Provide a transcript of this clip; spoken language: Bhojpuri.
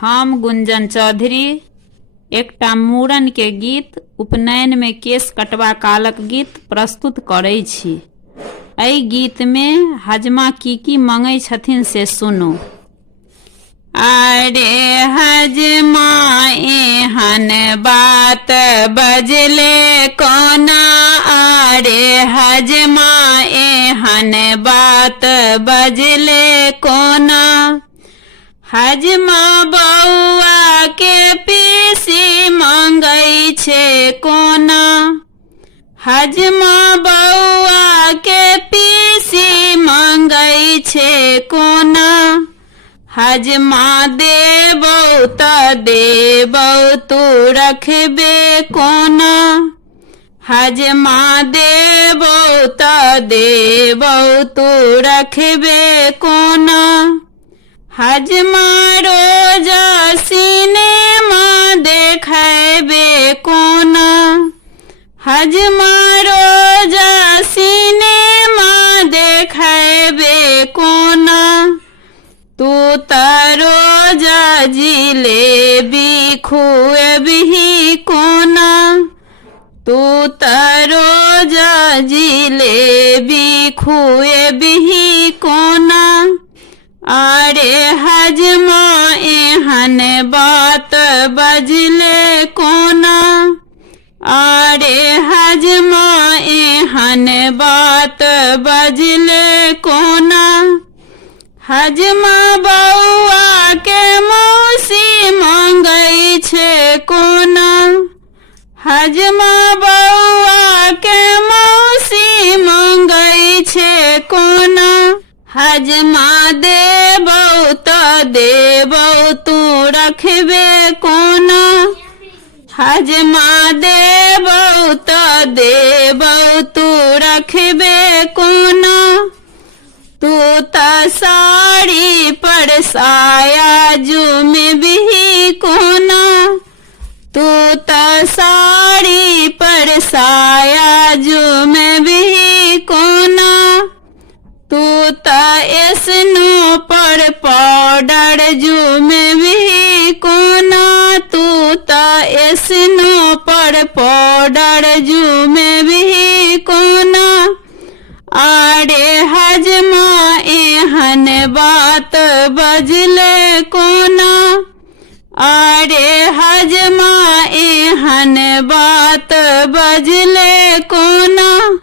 हम गुंजन चौधरी एकटा मूड़न के गीत उपनयन में केश कटवा कालक गीत प्रस्तुत करै छी। एहि गीत में हजमा की मंगै छथिन से सुनू। अरे हजमा एहन बात बजले कोना, अरे हजमा एहन बात बजले कोना। हजमा बउआ के पीसी मंगै छे कोना, हजमा बउआ के पीसी मंगै छे कोना। हजमा देबौ त देबौ तू रखबे कोना, हजमा देबौ त देबौ तू रखबे कोना। हजमा रोज सिनेमा देखबे कोना, हजमा रोज सिनेमा देखबे कोना। तू त रोज जिलेबी खुएबही कोना, तू त रोज जिलेबी खुएबही कोना। अरे हजमा एहन बात बजले कोना, अरे हजमा एहन बात बजले कोना। हजमा बउआ के मौसी मंगै छे कोना, हजमा बउआ के मौसी मंगै छे कोना। हजमा देबौ त देबौ तू रखबे कोना, हजमा देबौ त देबौ तू रखबे कोना। तू त साड़ी पर साया जुमबी कोना, तू त साड़ी पर साया जुमबी कोना। तू त स्नो पर पाउडर जुमबी कोना, तू त स्नो पर पाउडर जुमबी कोना। अरे हजमा एहन बात बजले कोना, अरे हजमा एहन बात बजले कोना।